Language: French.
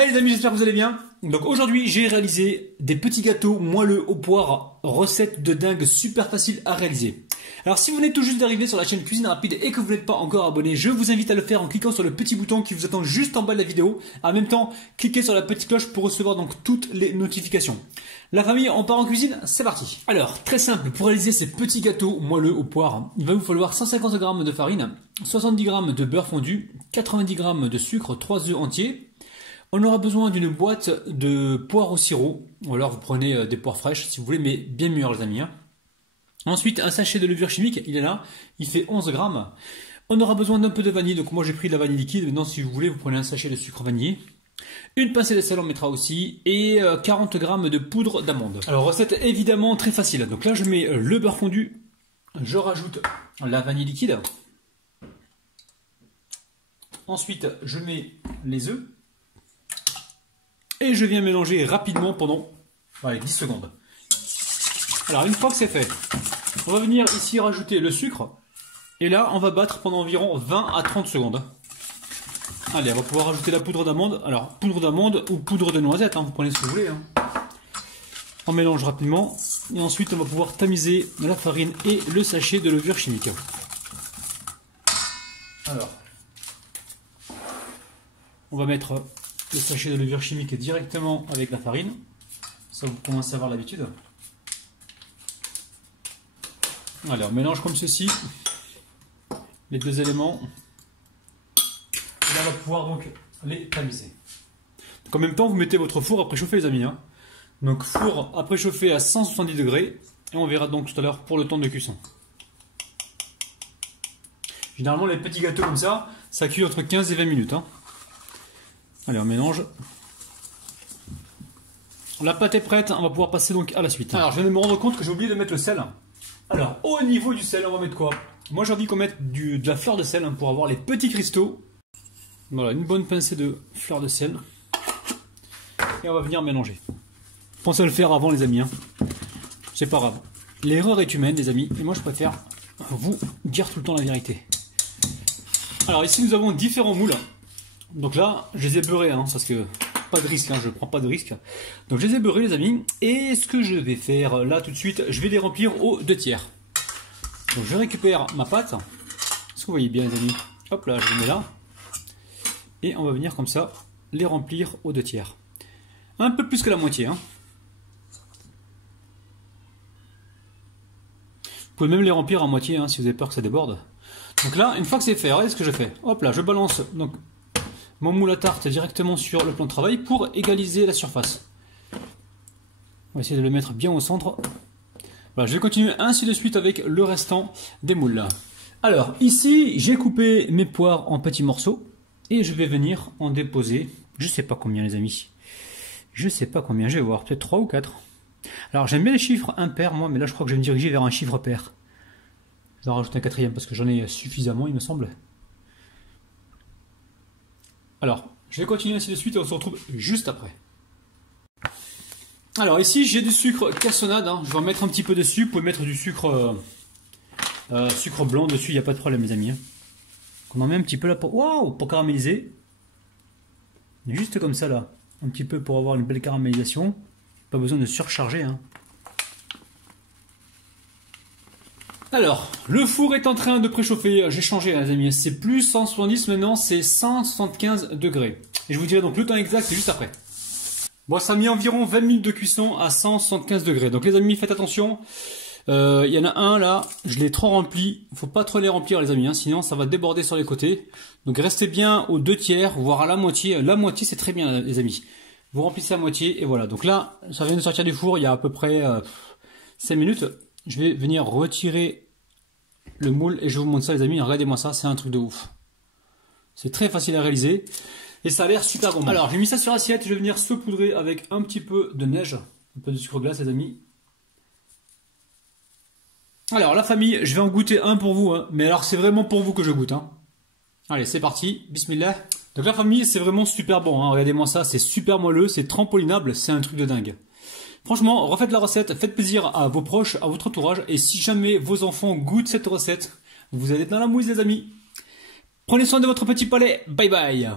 Hey les amis, j'espère que vous allez bien. Donc aujourd'hui, j'ai réalisé des petits gâteaux moelleux aux poires, recette de dingue super facile à réaliser. Alors si vous venez tout juste d'arriver sur la chaîne Cuisine Rapide et que vous n'êtes pas encore abonné, je vous invite à le faire en cliquant sur le petit bouton qui vous attend juste en bas de la vidéo. En même temps, cliquez sur la petite cloche pour recevoir donc toutes les notifications. La famille, on part en cuisine, c'est parti. Alors, très simple, pour réaliser ces petits gâteaux moelleux aux poires, il va vous falloir 150 g de farine, 70 g de beurre fondu, 90 g de sucre, 3 œufs entiers. On aura besoin d'une boîte de poires au sirop, ou alors vous prenez des poires fraîches si vous voulez, mais bien meilleures les amis. Ensuite, un sachet de levure chimique, il est là, il fait 11 g. On aura besoin d'un peu de vanille, donc moi j'ai pris de la vanille liquide, maintenant si vous voulez vous prenez un sachet de sucre vanillé. Une pincée de sel on mettra aussi, et 40 g de poudre d'amande. Alors recette évidemment très facile, donc là je mets le beurre fondu, je rajoute la vanille liquide. Ensuite je mets les œufs. Et je viens mélanger rapidement pendant 10 secondes. Alors une fois que c'est fait, on va venir ici rajouter le sucre. Et là, on va battre pendant environ 20 à 30 secondes. Allez, on va pouvoir rajouter la poudre d'amande. Alors, poudre d'amande ou poudre de noisette, vous prenez ce que vous voulez. On mélange rapidement. Et ensuite, on va pouvoir tamiser la farine et le sachet de levure chimique. Alors, on va mettre le sachet de levure chimique directement avec la farine. Ça, vous commencez à avoir l'habitude. Allez, on mélange comme ceci les deux éléments. Et là, on va pouvoir donc les tamiser. Donc, en même temps, vous mettez votre four à préchauffer, les amis. Donc, four à préchauffer à 170 degrés. Et on verra donc tout à l'heure pour le temps de cuisson. Généralement, les petits gâteaux comme ça cuit entre 15 et 20 minutes. Allez, on mélange. La pâte est prête, on va pouvoir passer donc à la suite. Alors, je viens de me rendre compte que j'ai oublié de mettre le sel. Alors, au niveau du sel, on va mettre quoi? Moi, j'ai envie qu'on mette de la fleur de sel pour avoir les petits cristaux. Voilà, une bonne pincée de fleur de sel. Et on va venir mélanger. Pensez à le faire avant, les amis. C'est pas grave. L'erreur est humaine, les amis. Et moi, je préfère vous dire tout le temps la vérité. Alors, ici, nous avons différents moules. Donc là, je les ai beurrés, parce que pas de risque, je ne prends pas de risque. Donc je les ai beurrés, les amis. Et ce que je vais faire là tout de suite, je vais les remplir aux 2/3. Donc je récupère ma pâte. Est-ce que vous voyez bien, les amis? Hop là, je les mets là. Et on va venir comme ça les remplir aux 2/3. Un peu plus que la moitié. Vous pouvez même les remplir à moitié si vous avez peur que ça déborde. Donc là, une fois que c'est fait, regardez ce que je fais. Hop là, je balance donc mon moule à tarte directement sur le plan de travail pour égaliser la surface. On va essayer de le mettre bien au centre. Voilà, je vais continuer ainsi de suite avec le restant des moules. Alors ici, j'ai coupé mes poires en petits morceaux et je vais venir en déposer, je sais pas combien les amis. Je sais pas combien, je vais voir, peut-être 3 ou 4. Alors j'aime bien les chiffres impairs moi, mais là je crois que je vais me diriger vers un chiffre pair. Je vais en rajouter un 4e parce que j'en ai suffisamment il me semble. Alors, je vais continuer ainsi de suite et on se retrouve juste après. Alors ici, j'ai du sucre cassonade. Je vais en mettre un petit peu dessus. Vous pouvez mettre du sucre, sucre blanc dessus, il n'y a pas de problème, mes amis. On en met un petit peu là pour, pour caraméliser. Juste comme ça là. Un petit peu pour avoir une belle caramélisation. Pas besoin de surcharger. Alors, le four est en train de préchauffer, j'ai changé les amis, c'est plus 170 maintenant, c'est 175 degrés. Et je vous dirai donc le temps exact juste après. Bon, ça a mis environ 20 minutes de cuisson à 175 degrés. Donc les amis, faites attention, il y en a un là, je l'ai trop rempli, il ne faut pas trop les remplir les amis, sinon ça va déborder sur les côtés. Donc restez bien aux 2/3, voire à la moitié c'est très bien les amis. Vous remplissez à moitié et voilà. Donc là, ça vient de sortir du four il y a à peu près 5 minutes. Je vais venir retirer le moule et je vous montre ça les amis, regardez-moi ça, c'est un truc de ouf. C'est très facile à réaliser et ça a l'air super bon. Alors j'ai mis ça sur assiette, je vais venir saupoudrer avec un petit peu de neige, un peu de sucre glace les amis. Alors la famille, je vais en goûter un pour vous, mais alors c'est vraiment pour vous que je goûte. Allez c'est parti, bismillah. Donc la famille c'est vraiment super bon, regardez-moi ça, c'est super moelleux, c'est trampolinable, c'est un truc de dingue. Franchement, refaites la recette, faites plaisir à vos proches, à votre entourage. Et si jamais vos enfants goûtent cette recette, vous allez être dans la mouise les amis. Prenez soin de votre petit palais. Bye bye.